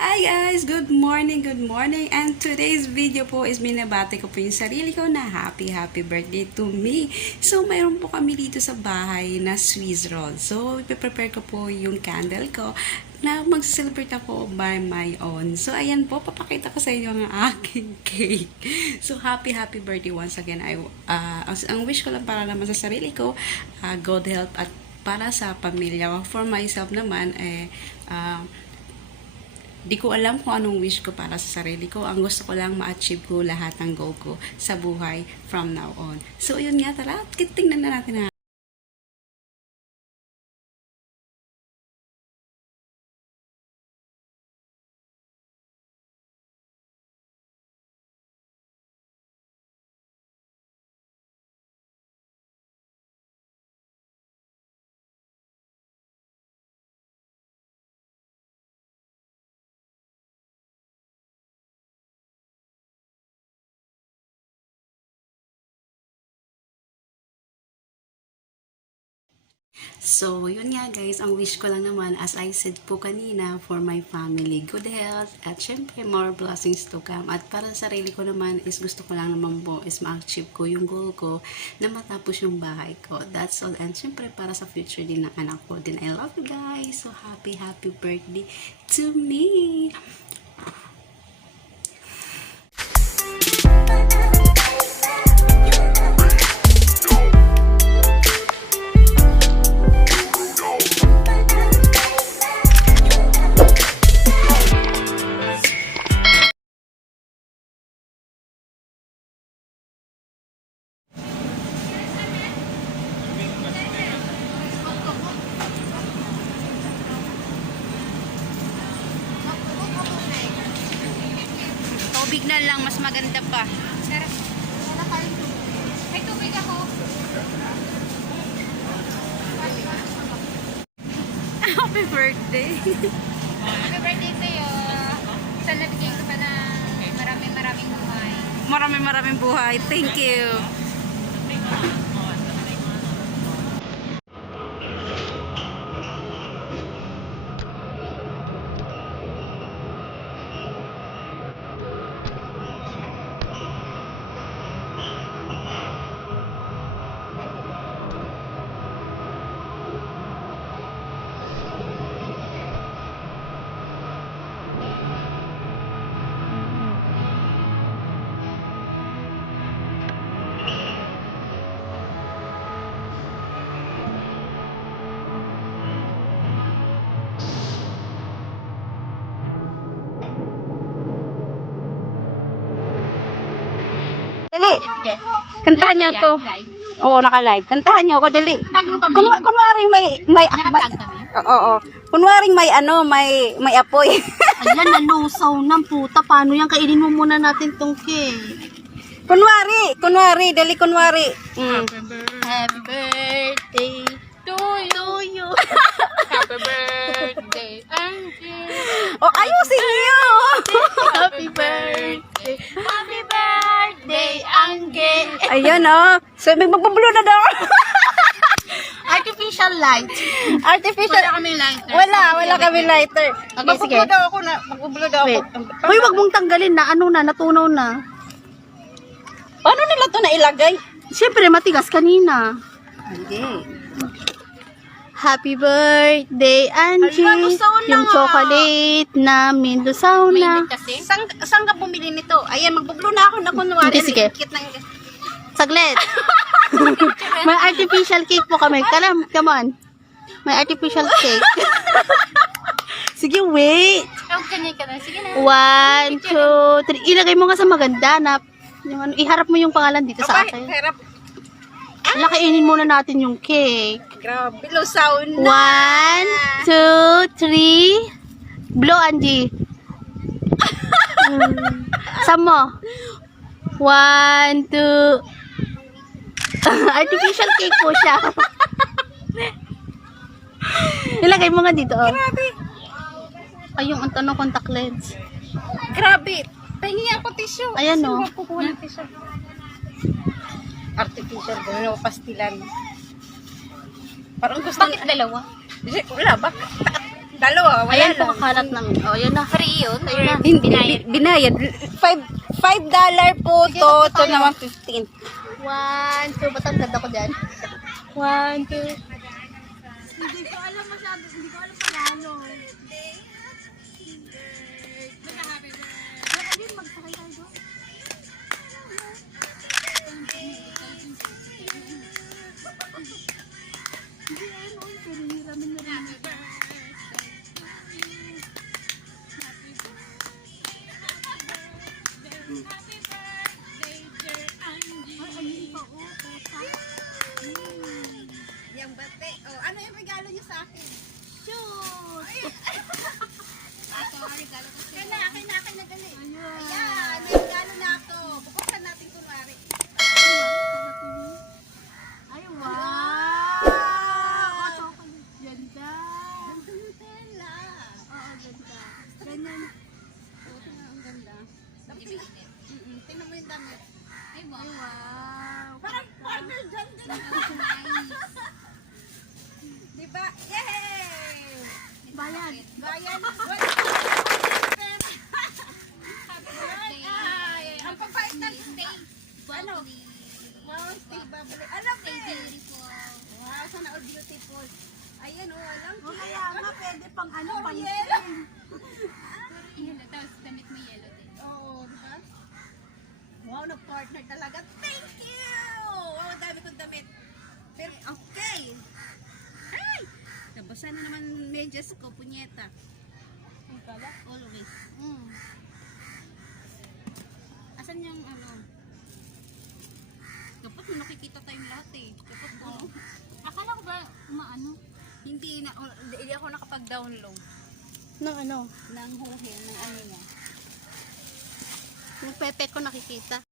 Hi guys! Good morning! Good morning! And today's video po is binabati ko po yung sarili ko na happy birthday to me. So, mayroon po kami dito sa bahay na Swiss roll. So, ipiprepare ko po yung candle ko na mag-celebrate ako by my own. So, ayan po, papakita ko sa inyo ang aking cake. So, happy birthday once again. Ang wish ko lang para naman sa sarili ko, good health at para sa pamilya ko. For myself naman, di ko alam kung anong wish ko para sa sarili ko. Ang gusto ko lang ma-achieve ko lahat ng goal ko sa buhay from now on. So, yun nga, tara, tingnan na natin na. So, yun nga guys, ang wish ko lang naman, as I said po kanina, for my family, good health, at syempre, more blessings to come. At para sa sarili ko naman, is gusto ko lang naman po, is ma-achieve ko yung goal ko, na matapos yung bahay ko. That's all. And syempre, para sa future din ng anak ko. Then, I love you guys. So, happy birthday to me! Tubig na lang, mas maganda pa. Sir, wala kayong tubig. May tubig ako. Happy birthday! Happy birthday sa'yo. Sana bigyan ko pa ng maraming buhay. Maraming buhay. Thank you. Dali. Kantahan niyo to. Oo, naka-live. Kantahan niyo ako, dali. Kunwari may Oo. Kunwari may apoy. Ayan, nalusaw ng puta. Paano yan? Kainin mo muna natin tong cake. kunwari, dali kunwari. Happy birthday to you. Happy birthday, Angie. O, ayusin niyo. Happy birthday. Happy birthday, Angge. Ayan, oh. So, magpapablo na daw. Artificial light. Artificial. Wala kami lighter. Wala kami lighter. Okay, sige. Magpapablo daw ako. Wait. Hoy, wag mong tanggalin na. Natunaw na. Paano nila to nailagay? Siyempre, matigas kanina. Hindi. Happy birthday, Angie. Ala, lusaw na Yung nga. chocolate namin, lusaw na. Kasi, Saan ka bumili nito? Ayan, magbublo na ako na kunwari. Hindi, sige. Cute ng... Saglit. May artificial cake po kami. Come on. May artificial cake. Sige, wait. kanya ka na. Sige na. 1, 2, 3. Ilagay mo nga sa maganda na iharap mo yung pangalan dito sa akin. Harap. Lakainin muna natin yung cake. Grabe, lusaw na. 1, 2, 3. Blow, Angie. Samo. 1, 2. Artificial cake po siya. Ilagay mo nga dito. Oh. Grabe. Ay, yung contact lens. Grabe. Pahingi ako tissue. Ayan, oh. Saan kukuha ng tissue? Artificial, gano'n, pastilan. Parang gusto Bakit dalawa? Wala, bakit? Dalawa, wala Ayan po lang. kakalat namin. O, yun na. Free yun. Ayun na. Hindi, binayad. $5 po to. Ito naman 15. 1, 2. Ba't ang ganda ko dyan? 1, 2. Yung bate. Oh, ano yung regalo niyo sa akin? Akin na dali. Ayan, may regalo na ako. Buksan natin kunwari. Ay, wow! Ganda. Tela. Oo, ganda. Ganyan. Ang ganda. Tapos tingnan mo yung damit. Ay, wow. Parang partner dyan din. Diba? Yay! Bayan. Bayan. Ay, ang pagpait ng stay. Ano? Wow, stay bubbly. Ano ba? Wow, sana all beautiful. Ayan, oh, walang Kaya nga, pwede pang ano, pang pang yellow. Tapos damit mo yellow din. Oo, diba? Wow, nag-partner talaga. Thank you! Wow, ang dami kong damit. Pero, okay. Ay! Nabasa na naman medyas ko, punyeta. Always. Asan yung ano? Dapat mo nakikita tayong lahat eh. Dapat ano? Akala ko ba umaano? Hindi ako nakapag-download ng ano. ng huhe, ng ano niya. Yung pepe ko nakikita.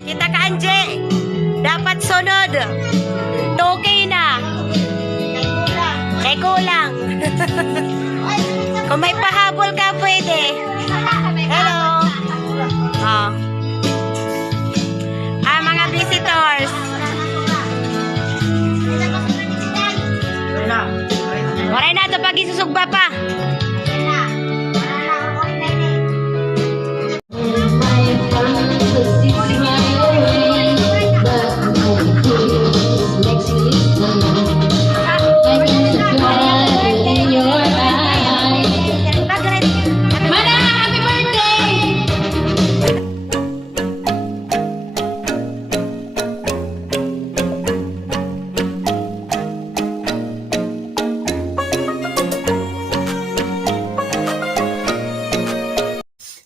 Kita ka, Anje. Dapat sunod. 2K na. Kay kulang. Kung may pahabol ka, pwede. Hello. Oh. Mga visitors. Waray na ito pag isusugba pa.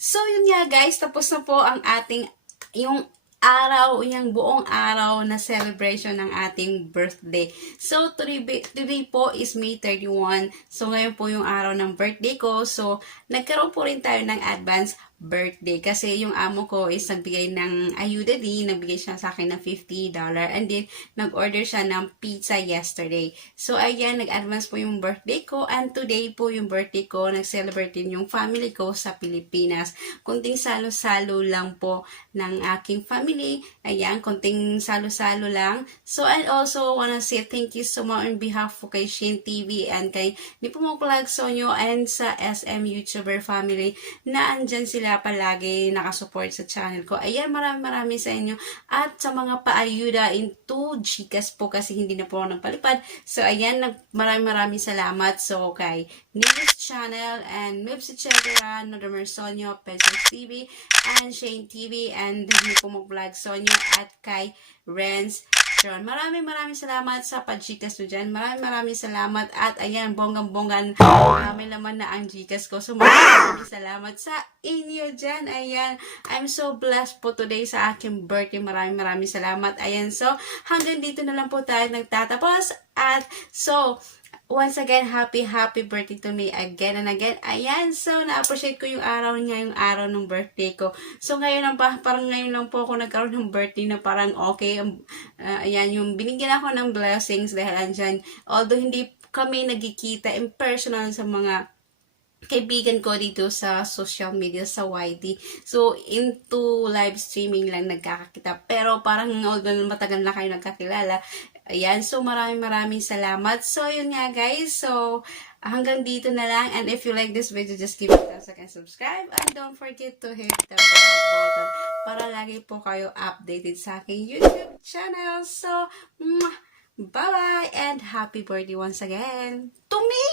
So, yun nga guys, tapos na po ang ating, yung araw, yung buong araw na celebration ng ating birthday. So, today po is May 31. So, ngayon po yung araw ng birthday ko. So, nagkaroon po rin tayo ng advance birthday. Kasi yung amo ko is nagbigay ng ayuda din, nagbigay siya sa akin ng $50 and then nag-order siya ng pizza yesterday. So ayan, nag-advance po yung birthday ko and today po yung birthday ko, nag-celebrate din yung family ko sa Pilipinas. Kunting salo-salo lang po ng aking family. Ayan, kunting salo-salo lang. So I also wanna say thank you so much on behalf po kay Shane TV and kay Nipo Vlog Sonyo and sa SM YouTuber family na andyan sila palagi nakasupport sa channel ko. Ayan, maraming sa inyo at sa mga paayuda into Gcash po kasi hindi na po ako nagpalipad. So ayan, maraming salamat. So kay Nips Channel and Mibs Etc. Nodamer Sonyo, Pencils TV and Shane TV and Nipo Vlog Sonyo at kay Renz. Maraming salamat sa pag-Gcash nyo dyan. Maraming salamat. At ayan, bonggang-bonggan, may laman na ang Gcash ko. So maraming salamat sa inyo dyan. Ayan, I'm so blessed po today sa aking birthday. Maraming salamat. Ayan, so hanggang dito na lang po tayo nagtatapos. At so, once again, happy birthday to me again and again. Ayan, so na-appreciate ko yung araw niya, yung araw ng birthday ko. So ngayon parang ngayon lang po ako nagkaroon ng birthday na parang okay. Ayan, yung binigyan ako ng blessings dahil andyan. Although hindi kami nagkikita in personal sa mga kaibigan ko dito sa social media, sa YT. So, into live streaming lang nagkakakita. Pero parang although matagal na kayo nagkakilala, ayan, so maraming salamat. So, yun nga guys. So, hanggang dito na lang. And if you like this video, just give it a thumbs up and subscribe. And don't forget to hit the bell button para lagi po kayo updated sa aking YouTube channel. So, bye-bye and happy birthday once again to me!